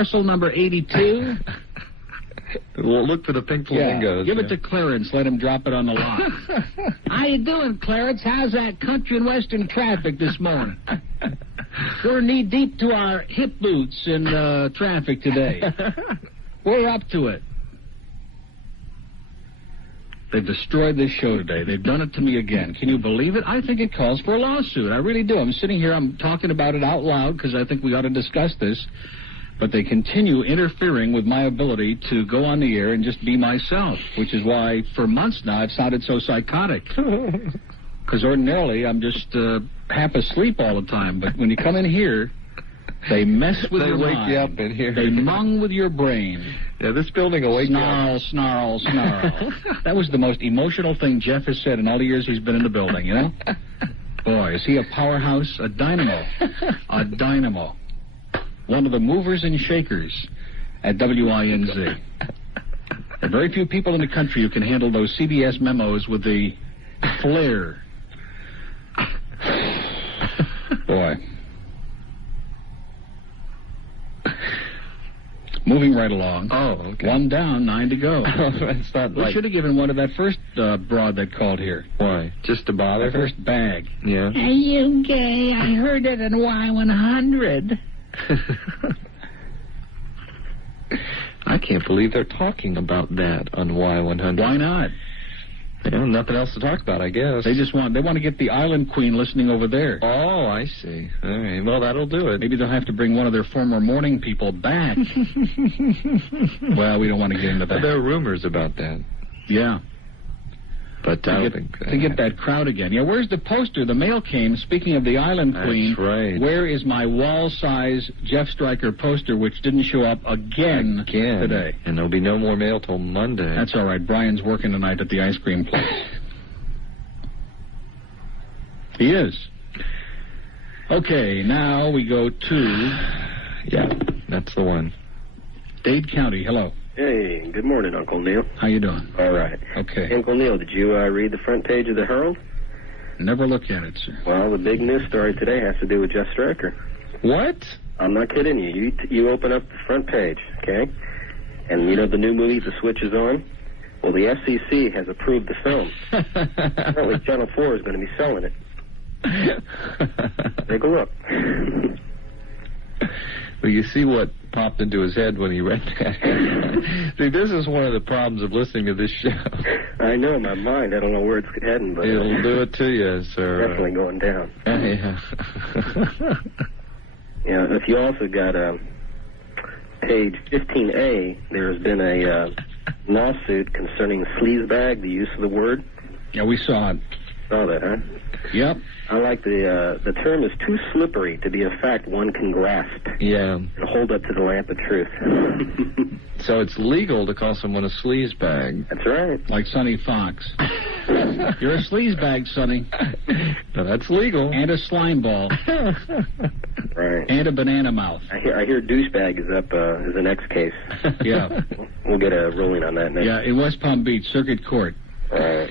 parcel number 82? We'll look for the pink flamingos. Give it to Clarence. Let him drop it on the lot. How you doing, Clarence? How's that country and western traffic this morning? We're knee-deep to our hip boots in traffic today. We're up to it. They've destroyed this show today. They've done it to me again. Can you believe it? I think it calls for a lawsuit. I really do. I'm sitting here, I'm talking about it out loud because I think we ought to discuss this. But they continue interfering with my ability to go on the air and just be myself, which is why for months now I've sounded so psychotic. Because ordinarily I'm just half asleep all the time. But when you come in here, they mess with your mind. They wake you up in here. They mung with your brain. Yeah, this building will wake you up. Snarl, snarl. That was the most emotional thing Jeff has said in all the years he's been in the building, you know? Boy, is he a powerhouse, a dynamo. A dynamo. One of the movers and shakers at WINZ. There are very few people in the country who can handle those CBS memos with the flair. Boy. Moving right along. Oh, okay. 1 down, 9 to go. It's not we should have given one to that first broad that called here. Why? Just to bother her? First bag. Yeah. Are you gay? I heard it in Y100. I can't believe they're talking about that on Y100. Why not? You know, nothing else to talk about, I guess. They want to get the island queen listening over there. Oh, I see. All right. Well, that'll do it. Maybe they'll have to bring one of their former morning people back. Well, we don't want to get into that. There are rumors about that. Yeah. But I don't think... To get that crowd again. Yeah, where's the poster? The mail came. Speaking of the island queen, that's right. Where is my wall-size Jeff Stryker poster, which didn't show up again today? And there'll be no more mail till Monday. That's all right. Brian's working tonight at the ice cream place. He is. Okay, now we go to... Yeah, that's the one. Dade County. Hello. Hey, good morning, Uncle Neil. How you doing? All right. Okay. Uncle Neil, did you read the front page of the Herald? Never looked at it, sir. Well, the big news story today has to do with Jeff Stryker. What? I'm not kidding you. You open up the front page, okay? And you know the new movie, The Switch Is On? Well, the FCC has approved the film. Apparently Channel 4 is going to be selling it. Take a look. Well, you see what popped into his head when he read that. See, this is one of the problems of listening to this show. I know, my mind. I don't know where it's heading, but... It'll do it to you, sir. Definitely going down. Yeah. Yeah, if you also got page 15A, there's been a lawsuit concerning sleazebag, the use of the word. Yeah, we saw it. Saw that, huh? Yep. I like the term is too slippery to be a fact one can grasp. Yeah. And hold up to the lamp of truth. So it's legal to call someone a sleazebag. That's right. Like Sonny Fox. You're a sleazebag, Sonny. No, that's legal. And a slime ball. Right. And a banana mouth. I hear douchebag is up as the next case. Yeah. We'll get a ruling on that next. Yeah, in West Palm Beach, Circuit Court. All right.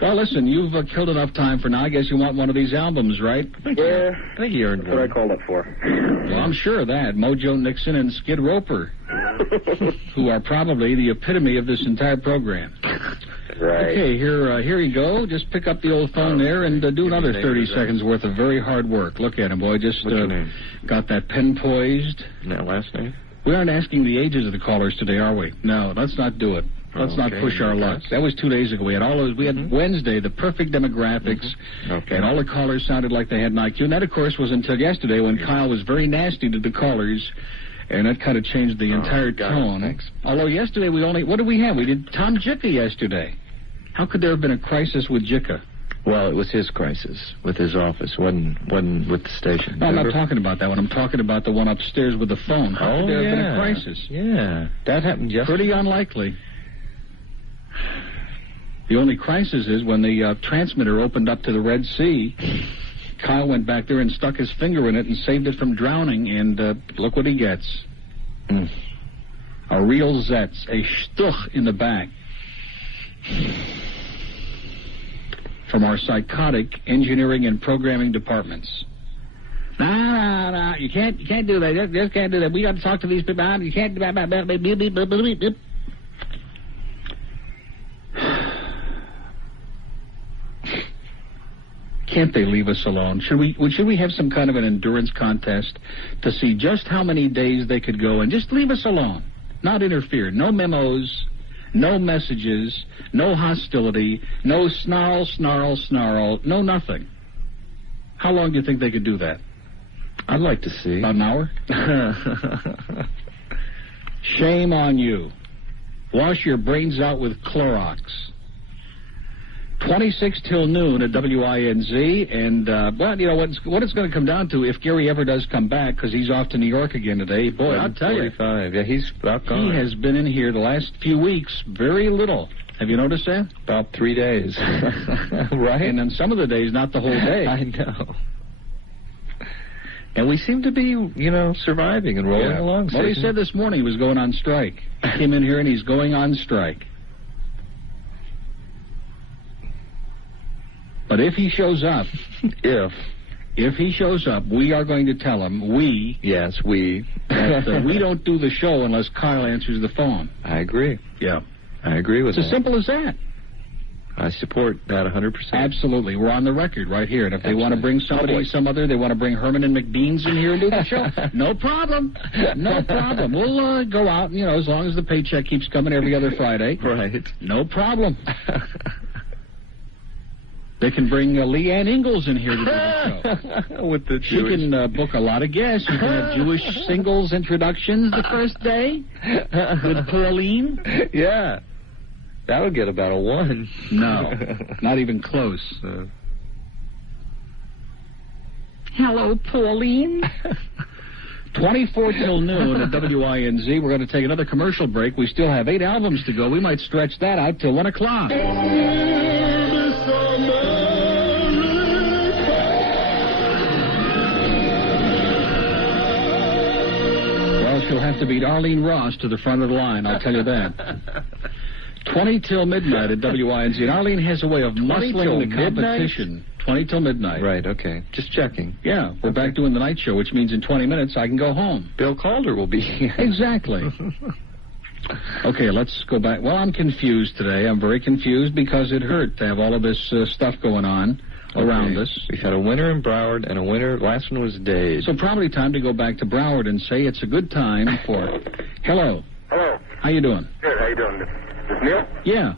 Well, listen, you've killed enough time for now. I guess you want one of these albums, right? Yeah. I think you earned That's what I called up for. Well, I'm sure of that. Mojo, Nixon, and Skid Roper, who are probably the epitome of this entire program. Right. Okay, here you go. Just pick up the old phone there and do another 30 seconds worth of very hard work. Look at him, boy. Just What's your name? Got that pen poised. And that last name? We aren't asking the ages of the callers today, are we? No, let's not do it. Let's not push our luck. That was 2 days ago. We had all those. We had Wednesday, the perfect demographics, and all the callers sounded like they had an IQ. And that, of course, was until yesterday when Kyle was very nasty to the callers, and that kind of changed the entire tone. Thanks. Although yesterday what did we have? We did Tom Jicka yesterday. How could there have been a crisis with Jicka? Well, it was his crisis with his office, wasn't with the station. No, I'm not talking about that one. I'm talking about the one upstairs with the phone. How could there have been a crisis? Yeah, that happened yesterday. Pretty unlikely. The only crisis is when the transmitter opened up to the Red Sea, Kyle went back there and stuck his finger in it and saved it from drowning, and look what he gets. A real Zetz, a shtuch in the back. From our psychotic engineering and programming departments. No. You can't do that. Just can't do that. We got to talk to these people. You can't. Can't they leave us alone? Should we have some kind of an endurance contest to see just how many days they could go and just leave us alone, not interfere? No memos, no messages, no hostility, no snarl, no nothing. How long do you think they could do that? I'd like to see. About an hour? Shame on you. Wash your brains out with Clorox. 26 till noon at WINZ, and, well, you know, what it's going to come down to, if Gary ever does come back, because he's off to New York again today, boy, I'll tell you. 45. Yeah, he's about gone. He has been in here the last few weeks, very little. Have you noticed that? About 3 days. Right? And then some of the days, not the whole day. I know. And we seem to be, you know, surviving and rolling along. Well, he said this morning he was going on strike. He came in here and he's going on strike. But if he shows up, if he shows up, we are going to tell him, Yes, we. that we don't do the show unless Kyle answers the phone. I agree. Yeah. I agree with that. It's as simple as that. I support that 100%. Absolutely. We're on the record right here. And if they want to bring somebody, they want to bring Herman and McBeans in here and do the show, no problem. No problem. We'll go out, you know, as long as the paycheck keeps coming every other Friday. Right. No problem. They can bring Leanne Ingalls in here to do the show. With the She can book a lot of guests. You can have Jewish singles introductions the first day with Pauline. Yeah. That would get about a 1. No, not even close. Hello, Pauline. 24 till noon at WINZ. We're going to take another commercial break. We still have 8 albums to go. We might stretch that out till 1 o'clock. She'll have to beat Arlene Ross to the front of the line, I'll tell you that. 20 till midnight at WINZ. And Arlene has a way of muscling the competition. 20 till midnight. Right, okay. Just checking. Yeah, we're back doing the night show, which means in 20 minutes I can go home. Bill Calder will be here. Exactly. Okay, let's go back. Well, I'm confused today. I'm very confused because it hurt to have all of this stuff going on around us. We've had a winter in Broward and a winter, last one was Dade. So probably time to go back to Broward and say it's a good time for... Hello. Hello. How you doing? Good, how you doing? This Neil? Yeah.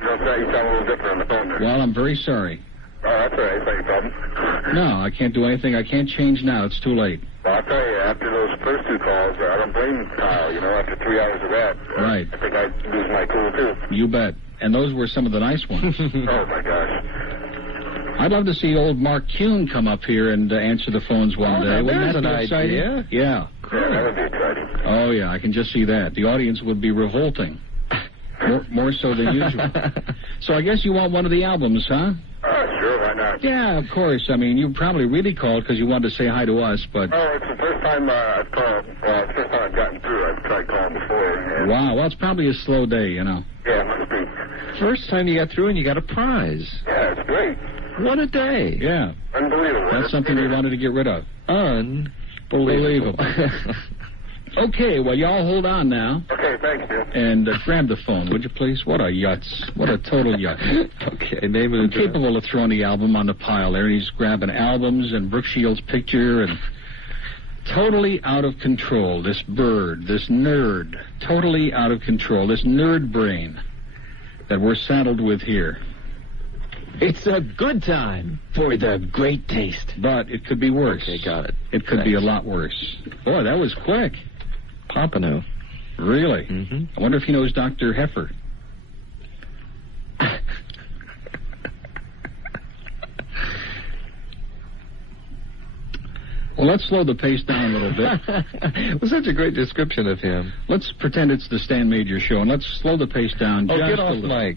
You sound a little different on the phone there. Well, I'm very sorry. Oh, that's all right. It's not your problem. No, I can't do anything. I can't change now. It's too late. Well, I'll tell you, after those first 2 calls, I don't blame Kyle, you know, after 3 hours of that. Right. I think I'd lose my cool, too. You bet. And those were some of the nice ones. Oh, my gosh. I'd love to see old Mark Kuhn come up here and answer the phones one day. Wouldn't that be an exciting? idea? Yeah. Yeah, that would be exciting. Oh, yeah, I can just see that. The audience would be revolting. More so than usual. So I guess you want one of the albums, huh? Sure, why not? Yeah, of course. I mean, you probably really called because you wanted to say hi to us, but... Oh, it's the first time I've called. Well, it's the first time I've gotten through. I've tried calling before. And... Wow, well, it's probably a slow day, you know. Yeah, it must be. First time you got through and you got a prize. Yeah, it's great. What a day. Yeah. Unbelievable. That's something we wanted to get rid of. Unbelievable. Okay, well, y'all hold on now. Okay, thanks, Bill. And grab the phone, would you please? What a yutz. What a total yutz. Okay, name of the capable of throwing the album on the pile there, and he's grabbing albums and Brooke Shields' picture, and totally out of control. This bird, this nerd, totally out of control. This nerd brain that we're saddled with here. It's a good time for the great taste. But it could be worse. Okay, got it. It could be a lot worse. Boy, that was quick. Pompano. Really? Mm-hmm. I wonder if he knows Dr. Heifer. Well, let's slow the pace down a little bit. It was such a great description of him. Let's pretend it's the Stan Major show, and let's slow the pace down just get off a little. mic.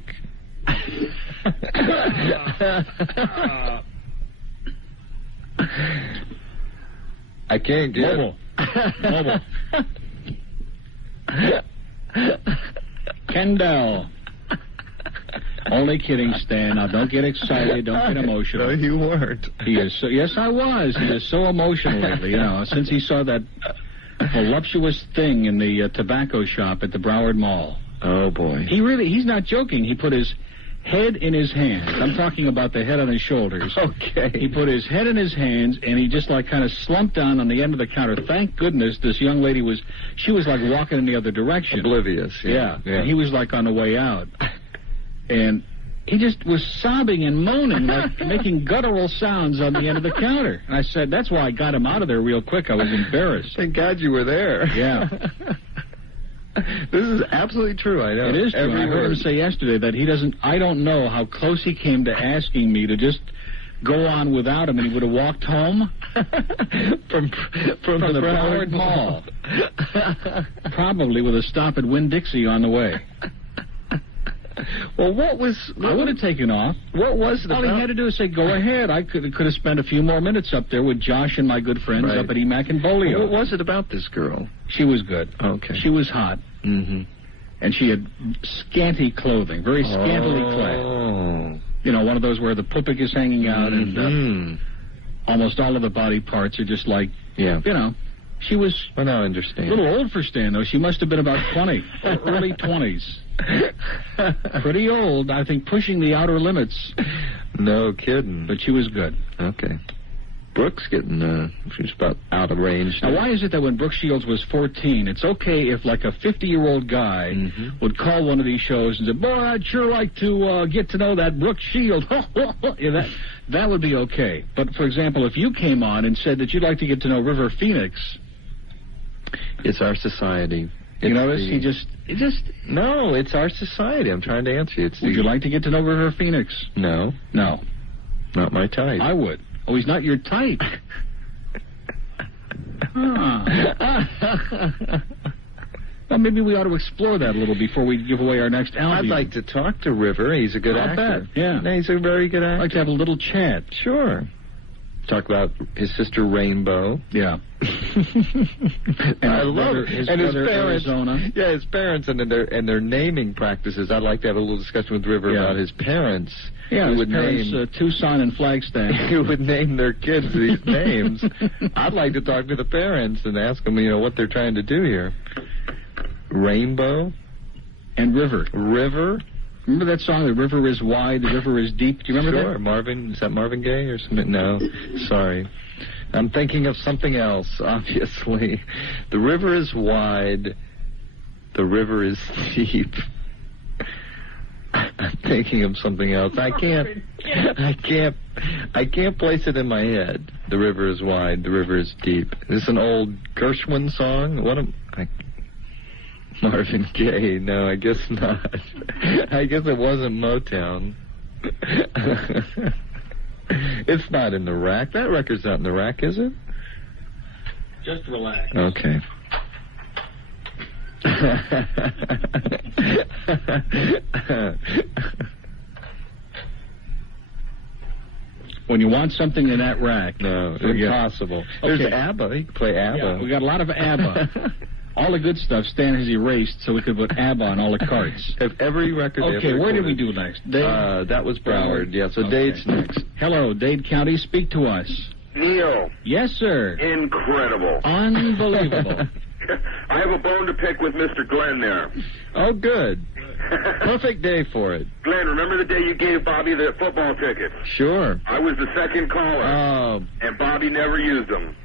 I can't get Mobile. Kendall. Only kidding, Stan. Now, don't get excited. Don't get emotional. No, you weren't. He is so, yes, I was. He is so emotional lately, since he saw that voluptuous thing in the tobacco shop at the Broward Mall. Oh, boy. He's not joking. He put his head in his hands. I'm talking about the head on his shoulders. Okay. He put his head in his hands, and he just kind of slumped down on the end of the counter. Thank goodness this young lady was walking in the other direction. Oblivious. Yeah. And he was on the way out. And he just was sobbing and moaning, making guttural sounds on the end of the counter. And I said, that's why I got him out of there real quick. I was embarrassed. Thank God you were there. Yeah. This is absolutely true, I know. It is true. I heard him say yesterday that I don't know how close he came to asking me to just go on without him, and he would have walked home from the Broward Mall. Probably with a stop at Winn-Dixie on the way. Well, I would have taken off. What was All he had to do is say, go ahead. I could have spent a few more minutes up there with Josh and my good friends up at Emac and Bolio. What was it about this girl? She was good. Okay. She was hot. Mm-hmm. And she had scanty clothing, very scantily clad. One of those where the pupik is hanging out and almost all of the body parts are just she was I understand. A little old for Stan, though. She must have been about 20, early 20s. Pretty old, I think, pushing the outer limits. No kidding. But she was good. Okay. Brooke's getting, she's about out of range. Now, why is it that when Brooke Shields was 14, it's okay if, a 50-year-old guy would call one of these shows and say, boy, I'd sure like to get to know that Brooke Shields. That would be okay. But, for example, if you came on and said that you'd like to get to know River Phoenix... It's our society. You notice No, it's our society. I'm trying to answer you. Would you like to get to know River Phoenix? No. No. Not my type. I would. Oh, he's not your type. Well, maybe we ought to explore that a little before we give away our next album. I'd like to talk to River. He's a good actor. Yeah. No, he's a very good actor. I'd like to have a little chat. Sure. Talk about his sister Rainbow. Yeah. And I love it. His and his brother, parents. Arizona. Yeah, his parents and their naming practices. I'd like to have a little discussion with River about his parents. Yeah, who his would parents, name Tucson and Flagstaff. Who would name their kids these names. I'd like to talk to the parents and ask them, what they're trying to do here. Rainbow and River. River. Remember that song, The River is Wide, The River is Deep? Do you remember that? Sure, Marvin. Is that Marvin Gaye or something? No, sorry. I'm thinking of something else, obviously. The river is wide. The river is deep. I'm thinking of something else. I can't place it in my head. The river is wide. The river is deep. Is this an old Gershwin song? Marvin Gaye? No, I guess not. I guess it wasn't Motown. It's not in the rack. That record's not in the rack, is it? Just relax. Okay. When you want something in that rack, no, impossible. Okay. There's ABBA. You can play ABBA. Yeah, we got a lot of ABBA. All the good stuff Stan has erased so we could put ABBA on all the carts. Have every record. Okay, where did we do next? Dade? That was Broward. Yeah, so Dade's next. Hello, Dade County. Speak to us. Neil. Yes, sir. Incredible. Unbelievable. I have a bone to pick with Mr. Glen there. Oh, good. Perfect day for it. Glenn, remember the day you gave Bobby the football ticket? Sure. I was the second caller, and Bobby never used them.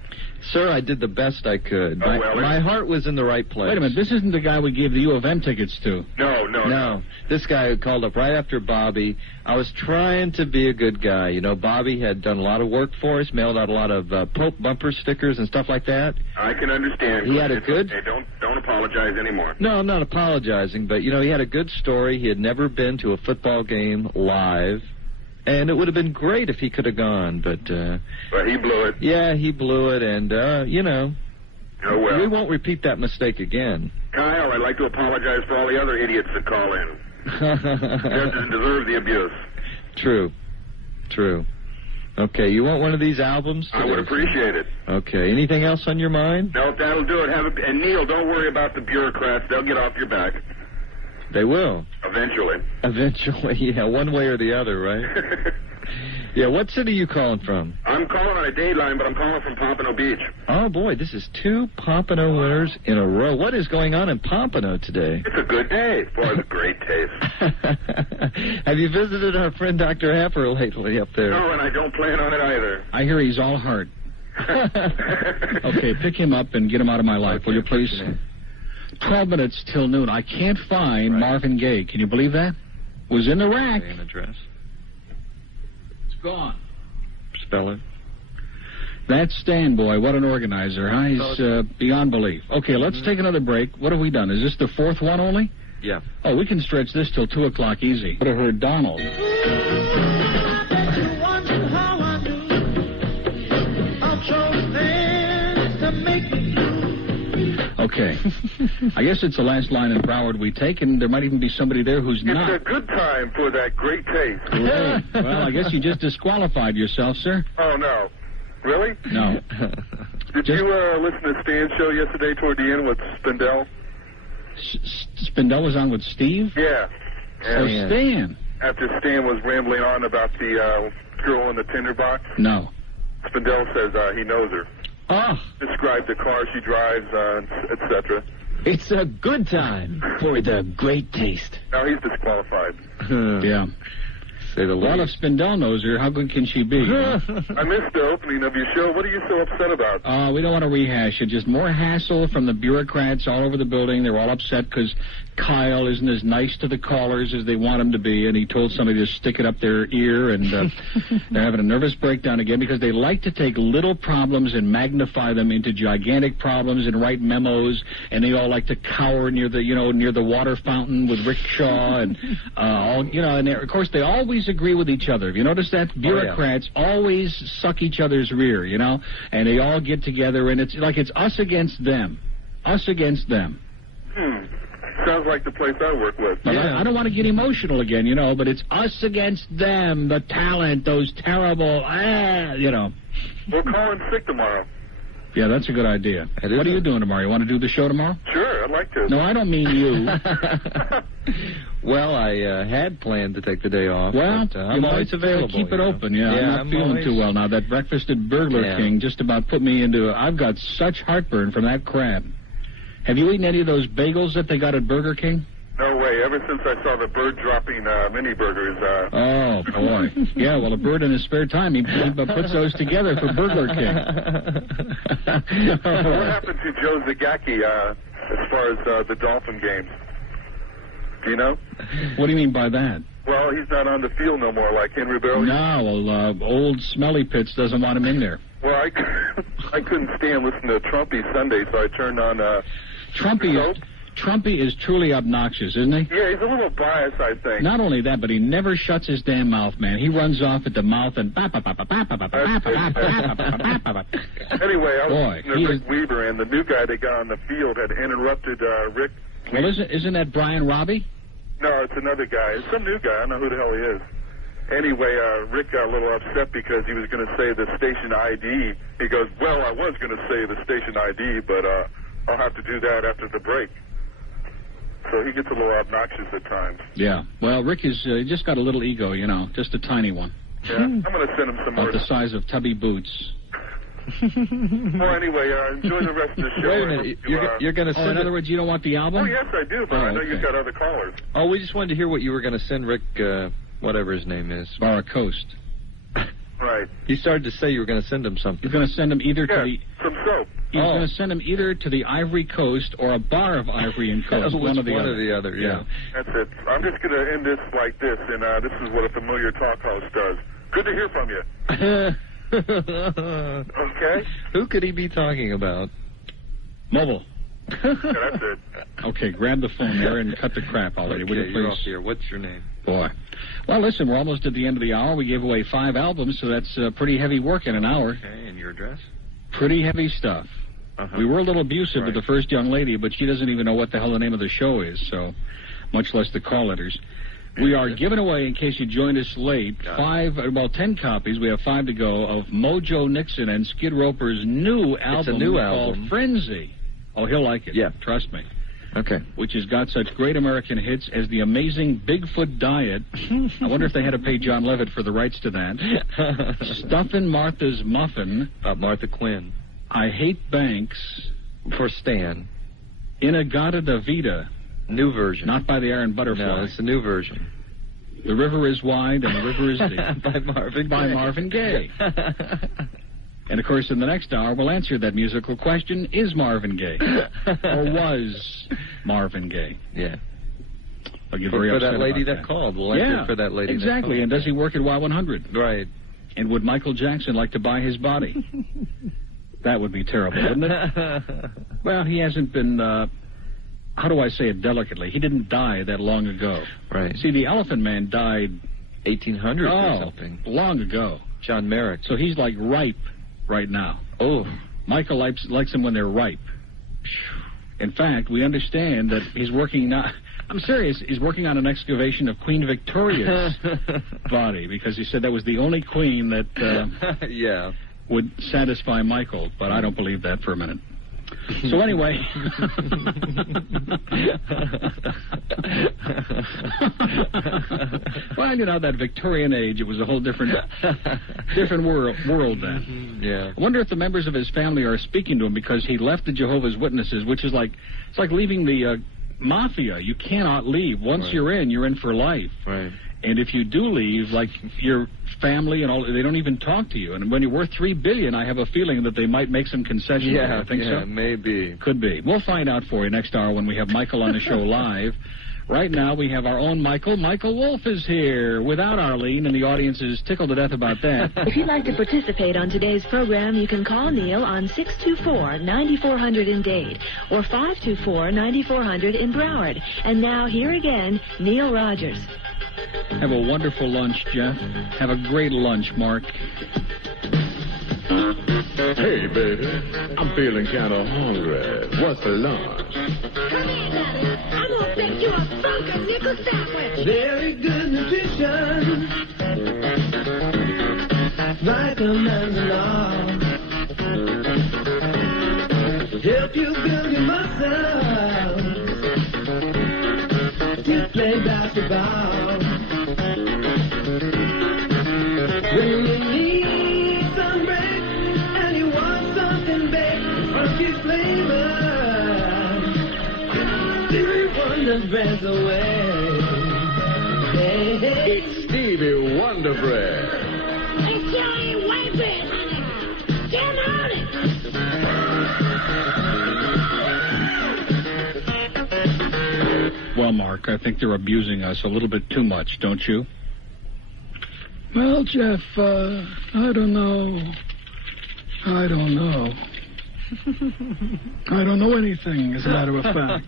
Sir, I did the best I could. My heart was in the right place. Wait a minute, this isn't the guy we gave the U of M tickets to. No. This guy who called up right after Bobby. I was trying to be a good guy. Bobby had done a lot of work for us, mailed out a lot of Pope bumper stickers and stuff like that. I can understand. He had a good... Okay, don't apologize anymore. No, I'm not apologizing, but, he had a good story. He had never been to a football game live. And it would have been great if he could have gone, but he blew it. Yeah, he blew it, and, Oh, well. We won't repeat that mistake again. Kyle, I'd like to apologize for all the other idiots that call in. Doesn't deserve the abuse. True. Okay, you want one of these albums today? I would appreciate it. Okay, anything else on your mind? No, that'll do it. And Neil, don't worry about the bureaucrats. They'll get off your back. They will. Eventually. Eventually, yeah, one way or the other, right? Yeah, what city are you calling from? I'm calling on a dateline, but I'm calling from Pompano Beach. Oh, boy, this is 2 Pompano winners in a row. What is going on in Pompano today? It's a good day for the great taste. Have you visited our friend Dr. Happer lately up there? No, and I don't plan on it either. I hear he's all heart. Okay, pick him up and get him out of my life, will you please? 12 minutes till noon. I can't find Marvin Gaye. Can you believe that? Was in the rack. Name, address. It's gone. Spell it. That Stan boy, what an organizer, huh? He's beyond belief. Okay, let's take another break. What have we done? Is this the 4th one only? Yeah. Oh, we can stretch this till 2 o'clock easy. Would have heard Donald. Okay. I guess it's the last line in Broward we take, and there might even be somebody there who's not. It's a good time for that great taste. Great. Well, I guess you just disqualified yourself, sir. Oh, no. Really? No. Did you listen to Stan's show yesterday toward the end with Spindell? Spindell was on with Steve? Yeah. So Stan. After Stan was rambling on about the girl in the tinderbox? No. Spindell says he knows her. Oh. Described the car she drives, etc. It's a good time for the great taste. Now he's disqualified. Yeah. Say the Well, if Spindell knows her, how good can she be? I missed the opening of your show. What are you so upset about? We don't want to rehash it. Just more hassle from the bureaucrats all over the building. They're all upset because Kyle isn't as nice to the callers as they want him to be, and he told somebody to stick it up their ear, and they're having a nervous breakdown again because they like to take little problems and magnify them into gigantic problems and write memos, and they all like to cower near the water fountain with Rick Shaw, and and of course they always agree with each other. Have you noticed that? Bureaucrats always suck each other's rear, and they all get together, and it's like it's us against them. Us against them. Sounds like the place I work with. But I don't want to get emotional again, but it's us against them, the talent, those terrible, We'll call in sick tomorrow. Yeah, that's a good idea. What are you doing tomorrow? You want to do the show tomorrow? Sure, I'd like to. No, I don't mean you. Well, I had planned to take the day off. Well, but, I'm always available. Keep it open. I'm not feeling too well now. That breakfast at Burglar King just about put me into. I've got such heartburn from that crab. Have you eaten any of those bagels that they got at Burger King? No way. Ever since I saw the bird dropping mini burgers. Oh, boy. Yeah, well, a bird in his spare time, he puts those together for Burglar King. What happened to Joe Zagacki as far as the Dolphin games? Do you know? What do you mean by that? Well, he's not on the field no more like Henry Barely. No, well, old Smelly Pits doesn't want him in there. Well, I couldn't stand listening to Trumpy Sunday, so I turned on Trumpy is truly obnoxious, isn't he? Yeah, he's a little biased, I think. Not only that, but he never shuts his damn mouth, man. He runs off at the mouth and... Anyway, I was listening to Rick Weaver, and the new guy they got on the field had interrupted Rick. Well, isn't that Brian Robbie? No, it's another guy. It's some new guy. I don't know who the hell he is. Anyway, Rick got a little upset because he was going to say the station ID. He goes, well, I was going to say the station ID, but I'll have to do that after the break. So he gets a little obnoxious at times. Yeah. Well, Rick is just got a little ego, just a tiny one. Yeah. I'm going to send him some more. About the size of tubby boots. Well, anyway, enjoy the rest of the show. Wait a minute. You're going to send... in other words, you don't want the album? Oh, yes, I do, but I know you've got other callers. Oh, we just wanted to hear what you were going to send Rick, whatever his name is. Barra Coast. Right. You started to say you were going to send him something. You're going to send him either to the... some soap. He's going to send him either to the Ivory Coast or a bar of Ivory and Coast. One or the other, yeah. That's it. I'm just going to end this like this, and this is what a familiar talk host does. Good to hear from you. Okay? Who could he be talking about? Mobile. Yeah, that's it. Okay, grab the phone there and cut the crap already. Okay, Would you please? you're off here. What's your name? Boy. Well, listen, we're almost at the end of the hour. We gave away 5 albums, so that's pretty heavy work in an hour. Okay, and your address? Pretty heavy stuff. We were a little abusive to the first young lady, but she doesn't even know what the hell the name of the show is, so much less the call letters. We are giving away, in case you joined us late, 10 copies. We have 5 to go of Mojo, Nixon, and Skid Roper's new album album called Frenzy. Oh, he'll like it. Yeah. Trust me. Okay. which has got such great American hits as The Amazing Bigfoot Diet. I wonder if they had to pay John Levitt for the rights to that. Stuffin' Martha's Muffin. About Martha Quinn. I Hate Banks. For Stan. Inagata da Vida. New version. Not by the Iron Butterfly. No, it's a new version. The River is Wide and the River is Deep. By Marvin By Gaye. Marvin Gaye. And, of course, in the next hour, we'll answer that musical question, is Marvin Gaye? Or was Marvin Gaye? Yeah. I'll get For very upset that lady about that called. We'll answer for that lady exactly. that called. And does he work at Y100? Right. And would Michael Jackson like to buy his body? That would be terrible, wouldn't it? Well, he hasn't been, how do I say it delicately? He didn't die that long ago. Right. See, the Elephant Man died 1800 or something. Long ago. John Merrick. So he's like ripe right now. Oh. Michael likes them when they're ripe. In fact, we understand that he's working now. I'm serious. He's working on an excavation of Queen Victoria's body because he said that was the only queen that yeah. would satisfy Michael, but I don't believe that for a minute. So anyway, well, you know, that Victorian age, it was a whole different world then. Yeah. I wonder if the members of his family are speaking to him because he left the Jehovah's Witnesses, which is like, it's like leaving the mafia. You cannot leave. Once you're in for life. Right. And if you do leave, like your family and all, they don't even talk to you. And when you're worth $3 billion, I have a feeling that they might make some concessions. Yeah, I think so. Maybe. Could be. We'll find out for you next hour when we have Michael on the show live. Right now, we have our own Michael. Michael Wolf is here without Arlene, and the audience is tickled to death about that. If you'd like to participate on today's program, you can call Neil on 624-9400 in Dade or 524-9400 in Broward. And now, here again, Neil Rogers. Have a wonderful lunch, Jeff. Have a great lunch, Mark. Hey, baby, I'm feeling kind of hungry. What's for lunch? Come here, Daddy. I'm gonna make you a funky nickel sandwich. Very good nutrition. Vitamins and all. Help you build your muscles. To play basketball. When you need some break and you want something big, funky flavor. Wonder Bread's away. Hey, hey. It's Stevie Wonder Bread. It's Johnny White Bread, honey. Get on it. Well, Mark, I think they're abusing us a little bit too much, don't you? Well, Jeff, I don't know. I don't know. I don't know anything, as a matter of fact.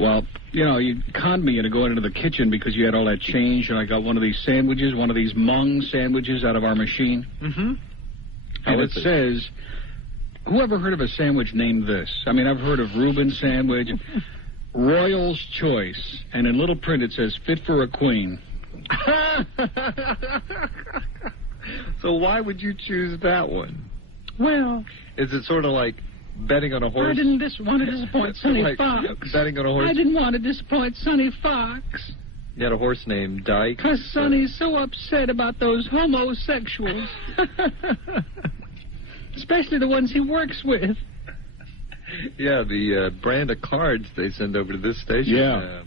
Well, you know, you conned me into going into the kitchen because you had all that change, and I got one of these sandwiches, one of these mung sandwiches out of our machine. Mm-hmm. And it says, whoever heard of a sandwich named this? I mean, I've heard of Reuben's sandwich, Royal's Choice, and in little print it says, fit for a queen. So why would you choose that one? Well, Is it sort of like betting on a horse? I didn't want to disappoint Sonny Like Fox. betting on a horse? I didn't want to disappoint Sonny Fox. You had a horse named Dyke? Because Sonny's so upset about those homosexuals. Especially the ones he works with. Yeah, the brand of cards they send over to this station. Yeah.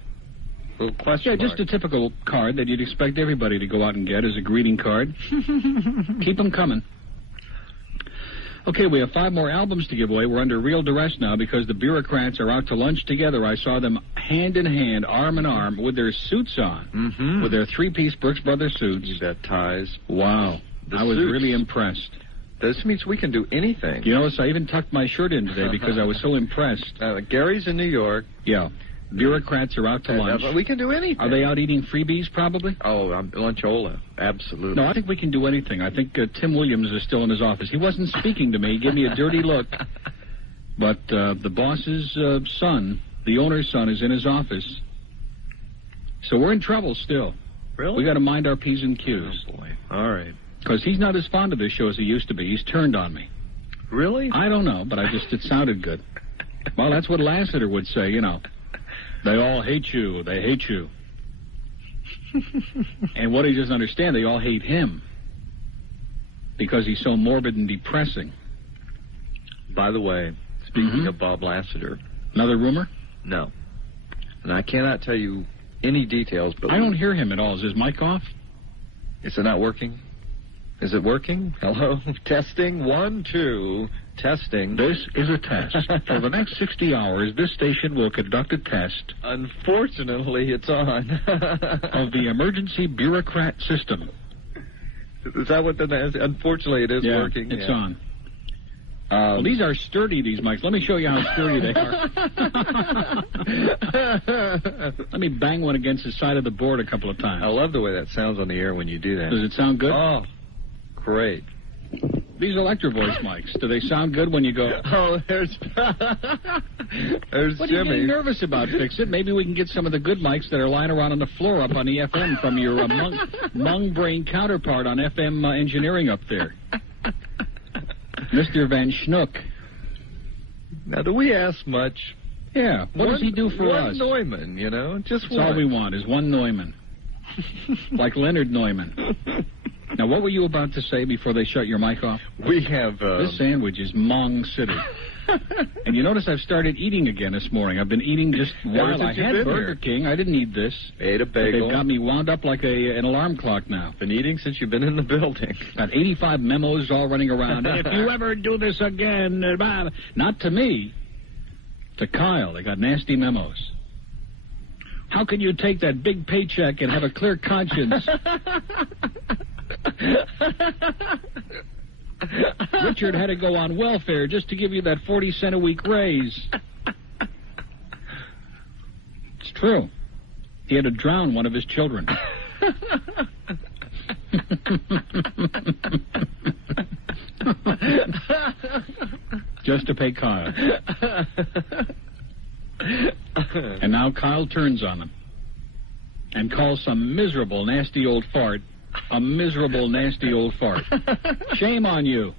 Little question Yeah, just a mark. typical card that you'd expect everybody to go out and get as a greeting card. Keep them coming. Okay, we have 5 more albums to give away. We're under real duress now because the bureaucrats are out to lunch together. I saw them hand in hand, arm in arm, with their suits on, Mm-hmm. with their 3-piece Brooks Brothers suits. You got ties. Wow. The I was suits. really impressed. This means we can do anything. You notice I even tucked my shirt in today because I was so impressed. Gary's in New York. Yeah. Bureaucrats are out to lunch. We can do anything. Are they out eating freebies, probably? Oh, lunchola. Absolutely. No, I think we can do anything. I think Tim Williams is still in his office. He wasn't speaking to me. He gave me a dirty look. But the boss's son, the owner's son, is in his office. So we're in trouble still. Really? We got to mind our P's and Q's. Oh, boy. All right. Because he's not as fond of this show as he used to be. He's turned on me. Really? I don't know, but it sounded good. Well, that's what Lassiter would say, you know. They all hate you. They hate you. And what he doesn't understand, they all hate him. Because he's so morbid and depressing. By the way, speaking of Bob Lassiter. Another rumor? No. And I cannot tell you any details, but... I don't hear him at all. Is his mic off? Is it not working? Is it working? Hello? Testing? 1, 2. Testing. This is a test. For the next 60 hours, this station will conduct a test. Unfortunately, it's on. Of the emergency bureaucrat system. Is that what unfortunately, it is working? It's on. Well, these are sturdy, these mics. Let me show you how sturdy they are. Let me bang one against the side of the board a couple of times. I love the way that sounds on the air when you do that. Does it sound good? Oh, great. These Electro Voice mics, do they sound good when you go... Oh, there's What are you getting nervous about, Fix-It? Maybe we can get some of the good mics that are lying around on the floor up on the FM from your mung brain counterpart on FM engineering up there. Mr. Van Schnook. Now, do we ask much? Yeah. What does he do for us? One Neumann, you know? Just That's all we want is one Neumann. Like Leonard Neumann. Now, what were you about to say before they shut your mic off? We have... This sandwich is Mong City. And you notice I've started eating again this morning. I've been eating just while I had Burger King. I didn't eat this. Ate a bagel. They've got me wound up like an alarm clock now. Been eating since you've been in the building. Got 85 memos all running around. If you ever do this again... Not to me. To Kyle. They got nasty memos. How can you take that big paycheck and have a clear conscience? Richard had to go on welfare just to give you that 40-cent a week raise. It's true. He had to drown one of his children. Just to pay Kyle. And now Kyle turns on him and calls some miserable, nasty old fart a miserable, nasty old fart. Shame on you.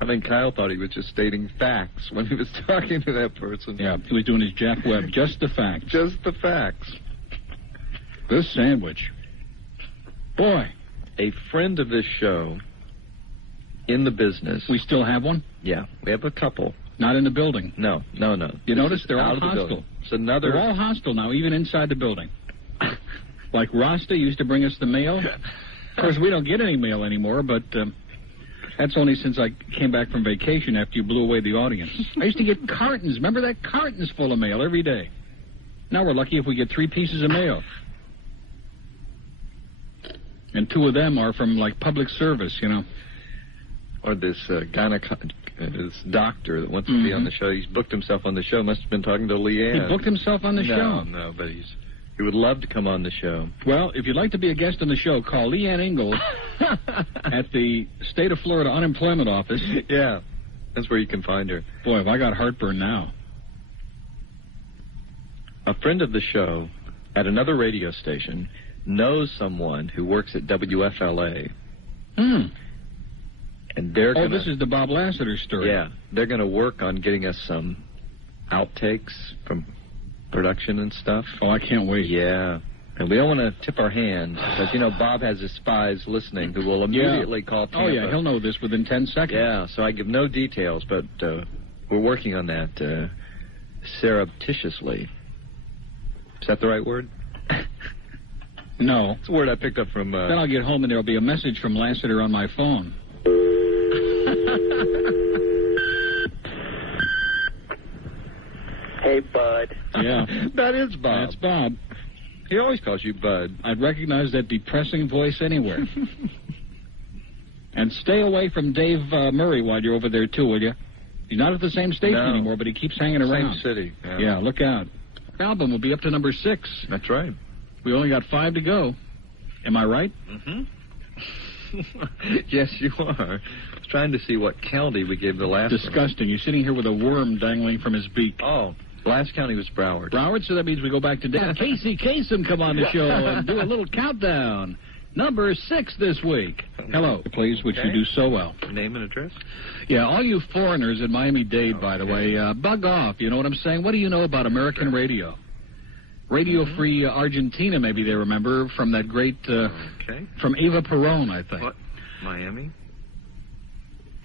I think Kyle thought he was just stating facts when he was talking to that person. Yeah, he was doing his Jeff Webb. Just the facts. Just the facts. This sandwich. Boy. A friend of this show in the business. We still have one? Yeah, we have a couple. Not in the building? No. You notice they're all hostile. It's another... They're all hostile now, even inside the building. Like Rasta used to bring us the mail. Of course, we don't get any mail anymore, but that's only since I came back from vacation after you blew away the audience. I used to get cartons. Remember that? Cartons full of mail every day. Now we're lucky if we get 3 pieces of mail. And 2 of them are from, like, public service, you know. Or this this doctor that wants to be on the show. He's booked himself on the show. Must have been talking to Leanne. He booked himself on the show? No, but he would love to come on the show. Well, if you'd like to be a guest on the show, call Leanne Ingalls at the State of Florida Unemployment Office. Yeah, that's where you can find her. Boy, have I got heartburn now. A friend of the show at another radio station knows someone who works at WFLA. And they're gonna, this is the Bob Lassiter story. Yeah, they're going to work on getting us some outtakes from production and stuff. Oh, I can't wait. Yeah. And we don't want to tip our hand because, you know, Bob has his spies listening who will immediately call Tampa. Oh, yeah, he'll know this within 10 seconds. Yeah, so I give no details, but we're working on that surreptitiously. Is that the right word? No. It's a word I picked up from... Then I'll get home and there'll be a message from Lassiter on my phone. Hey, Bud. Yeah. That is Bob. That's Bob. He always calls you Bud. I'd recognize that depressing voice anywhere. And stay away from Dave Murray while you're over there, too, will you? He's not at the same station anymore, but he keeps hanging around. Same city. Yeah, look out. The album will be up to number 6. That's right. We only got 5 to go. Am I right? Mm-hmm. Yes, you are. I was trying to see what county we gave the last Disgusting. one. You're sitting here with a worm dangling from his beak. Oh, last county was Broward. Broward, so that means we go back to Casey Kasem come on the show and do a little countdown. Number 6 this week. Hello, please, which you do so well. Name and address? Yeah, all you foreigners in Miami-Dade, by the way, bug off. You know what I'm saying? What do you know about American radio? Radio Free Argentina, maybe they remember, from that great, from Eva Perón, I think. What? Miami?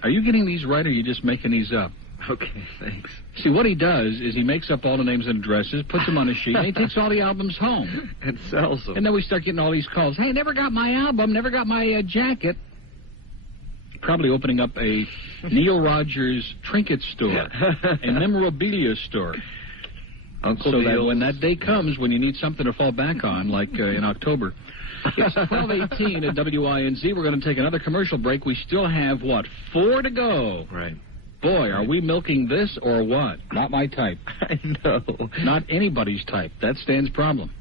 Are you getting these right, or are you just making these up? Okay, thanks. See, what he does is he makes up all the names and addresses, puts them on a sheet, and he takes all the albums home. And sells them. And then we start getting all these calls. Hey, never got my album, never got my jacket. Probably opening up a Neil Rogers trinket store, a memorabilia store. Uncle so Neil's. That when that day comes, when you need something to fall back on, like in October. It's 12:18 at WINZ. We're going to take another commercial break. We still have, 4 to go? Right. Boy, are we milking this or what? Not my type. I know. Not anybody's type. That stands problem.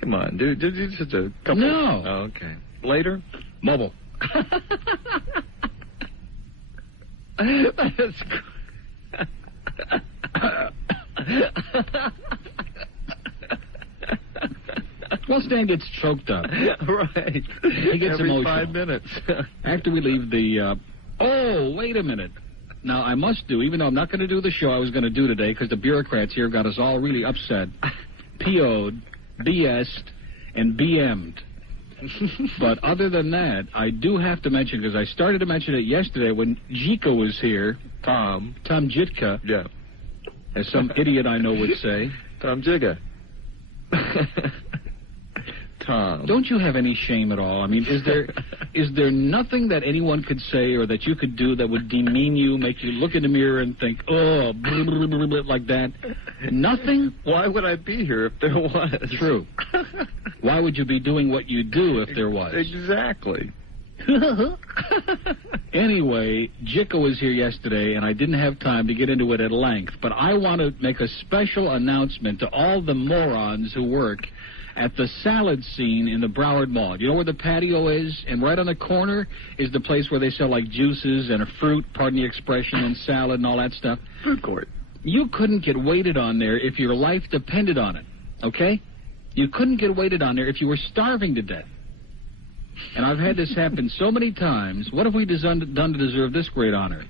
Come on, dude. Just a couple. No. Oh, okay. Later? Mobile. That's Well, Stan gets choked up. Right. He gets Every emotional. 5 minutes. After we leave the... oh, wait a minute. Now, I must do, even though I'm not going to do the show I was going to do today, because the bureaucrats here got us all really upset, PO'd, BS'd, and BM'd. But other than that, I do have to mention, because I started to mention it yesterday when Jika was here. Tom Jitka. Yeah. As some idiot I know would say. Tom Jigga. Tom. Don't you have any shame at all? I mean, is there nothing that anyone could say or that you could do that would demean you, make you look in the mirror and think, oh, blah, blah, blah, blah, like that? Nothing? Why would I be here if there was? True. Why would you be doing what you do if there was? Exactly. Anyway, Jika was here yesterday, and I didn't have time to get into it at length, but I want to make a special announcement to all the morons who work at the salad scene in the Broward Mall. You know where the patio is? And right on the corner is the place where they sell, like, juices and a fruit, pardon the expression, and salad and all that stuff. Food court. You couldn't get waited on there if your life depended on it, okay? You couldn't get waited on there if you were starving to death. And I've had this happen so many times. What have we done to deserve this great honor?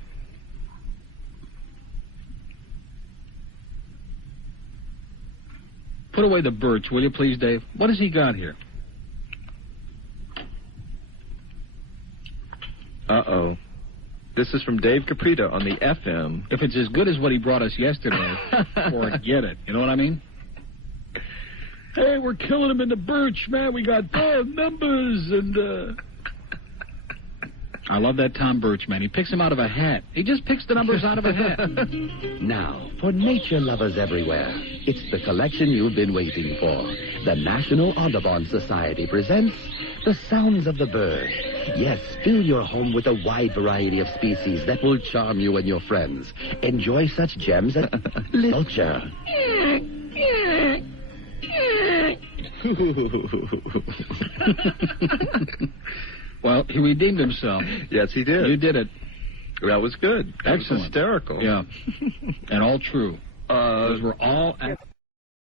Put away the birch, will you please, Dave? What has he got here? Uh-oh. This is from Dave Caprita on the FM. If it's as good as what he brought us yesterday, forget it. You know what I mean? Hey, we're killing him in the birch, man. We got 12 numbers, and, I love that Tom Birch, man. He picks them out of a hat. He just picks the numbers out of a hat. Now, for nature lovers everywhere, it's the collection you've been waiting for. The National Audubon Society presents The Sounds of the Bird. Yes, fill your home with a wide variety of species that will charm you and your friends. Enjoy such gems as Litcher. Well, he redeemed himself. Yes, he did. You did it. That was good. Excellent. Hysterical. Yeah. And all true. Those were all...